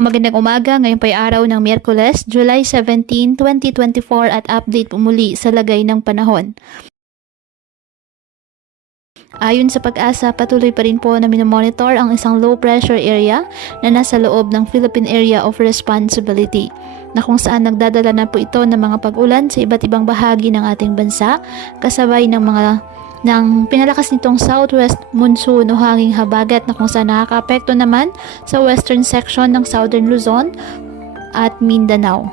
Magandang umaga, ngayon po ay araw ng Miyerkules, July 17, 2024 at update po muli sa lagay ng panahon. Ayon sa Pag-asa, patuloy pa rin po na minomonitor ang isang low pressure area na nasa loob ng Philippine Area of Responsibility na kung saan nagdadala na po ito ng mga pag-ulan sa iba't ibang bahagi ng ating bansa kasabay ng pinalakas nitong southwest monsoon o hanging habagat na kung saan nakakaapekto naman sa western section ng Southern Luzon at Mindanao.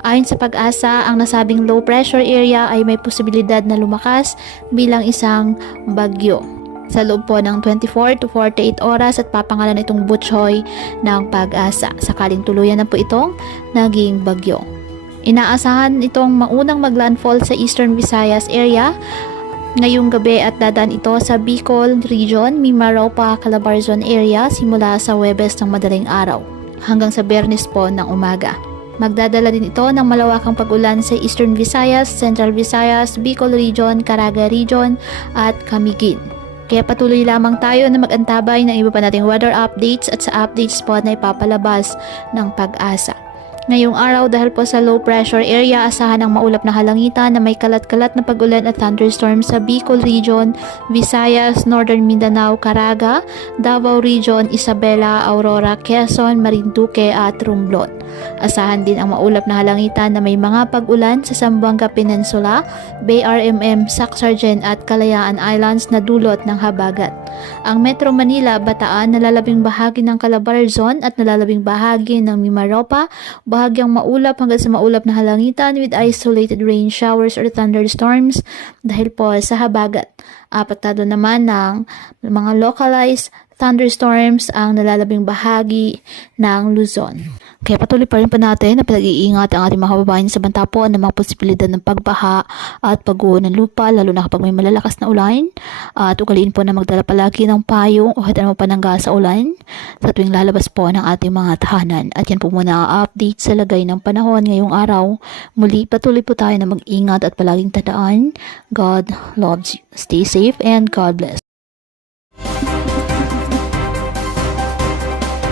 Ayon sa Pag-asa, ang nasabing low pressure area ay may posibilidad na lumakas bilang isang bagyo sa loob po ng 24 to 48 oras at papangalan itong Butchoy ng Pag-asa sakaling tuluyan na po itong naging bagyo. Inaasahan itong maunang maglandfall sa Eastern Visayas area ngayong gabi at dadaan ito sa Bicol Region, Mimaropa, Calabarzon area simula sa Huwebes ng madaling araw hanggang sa Biyernes po ng umaga. Magdadala din ito ng malawakang pag-ulan sa Eastern Visayas, Central Visayas, Bicol Region, Caraga Region at Camiguin. Kaya patuloy lamang tayo na mag-antabay ng iba pa nating weather updates at sa updates po na ipapalabas ng Pag-asa. Ngayong araw dahil po sa low pressure area, asahan ang maulap na halangitan na may kalat-kalat na pag-ulan at thunderstorm sa Bicol Region, Visayas, Northern Mindanao, Caraga, Davao Region, Isabela, Aurora, Quezon, Marinduque at Romblon. Asahan din ang maulap na halangitan na may mga pag-ulan sa Zamboanga Peninsula, BRMM, Sacsargen at Kalayaan Islands na dulot ng habagat. Ang Metro Manila, Bataan, nalalabing bahagi ng Calabarzon at nalalabing bahagi ng Mimaropa, bahagyang maulap hanggang sa maulap na halangitan with isolated rain showers or thunderstorms dahil po sa habagat. Apektado naman ng mga localized thunderstorms ang nalalabing bahagi ng Luzon. Kaya patuloy pa rin po natin na pinag-iingat ang ating mga kababayan sa banta po ng mga posibilidad ng pagbaha at pagguho ng lupa lalo na kapag may malalakas na ulan at ugaliin po na magdala palagi ng payong o hatan mo panangga sa ulan sa tuwing lalabas po ng ating mga tahanan. At yan po muna ang update sa lagay ng panahon ngayong araw. Muli patuloy po tayo na mag-ingat at palaging tandaan, God loves you. Stay safe and God bless.